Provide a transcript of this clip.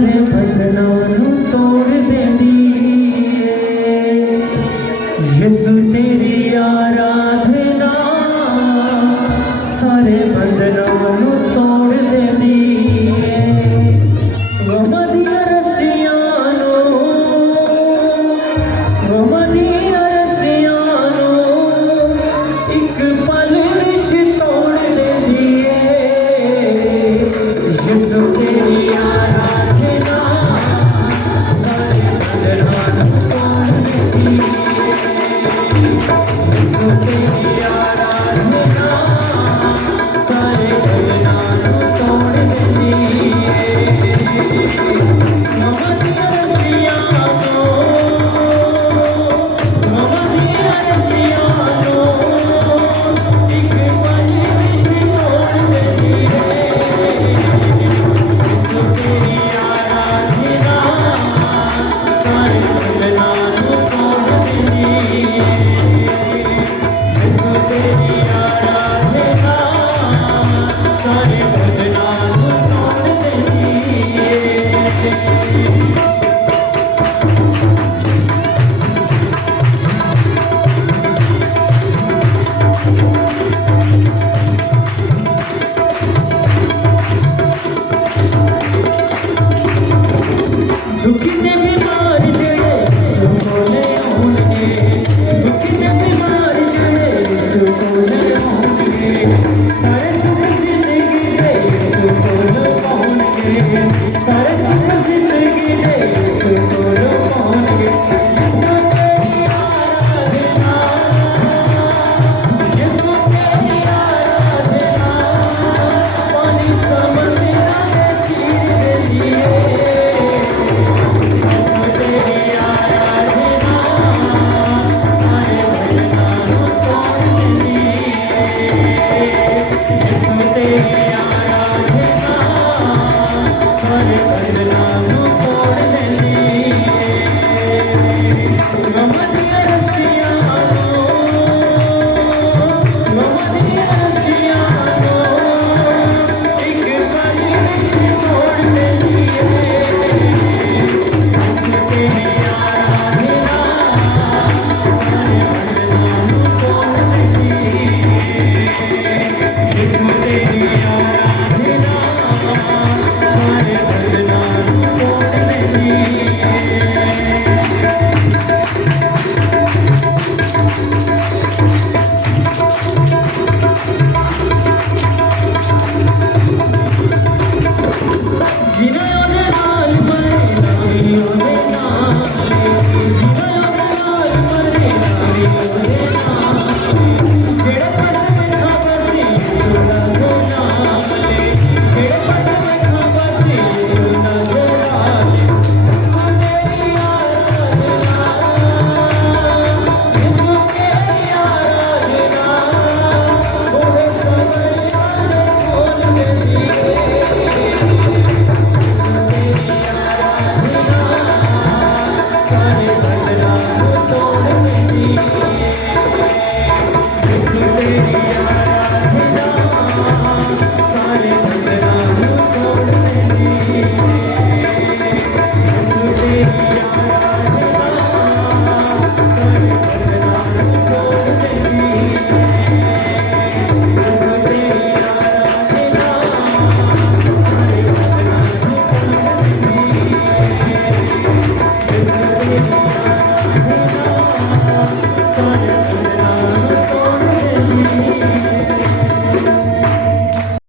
सारे बंधनों नू तोड़ देंदी यीशु तेरी आराधना सारे बंधनों नू तोड़ देंदी वमदिया रसियानो वमदिया रसियानो एक पल विच तोड़ देंदी यीशु तेरी आराधना सारे बंधनों नू तोड़ देंदी यीशु तेरी आराधना सारे बंधनों नू तोड़ देंदी वमदिया रसियानो वमदिया रसियानो एक पल विच तोड़ देंदी यीशु तेरी आराधना सारे बंधनों नू तोड़ देंदी यीशु तेरी आराधना सारे बंधनों नू तोड़ देंदी दुखी ते बीमार जड़े सुकोले होंगे दुखी ते बीमार जड़े सुकोले होंगे सारे सुख जिंदगी दे सुकोले होंगे सारे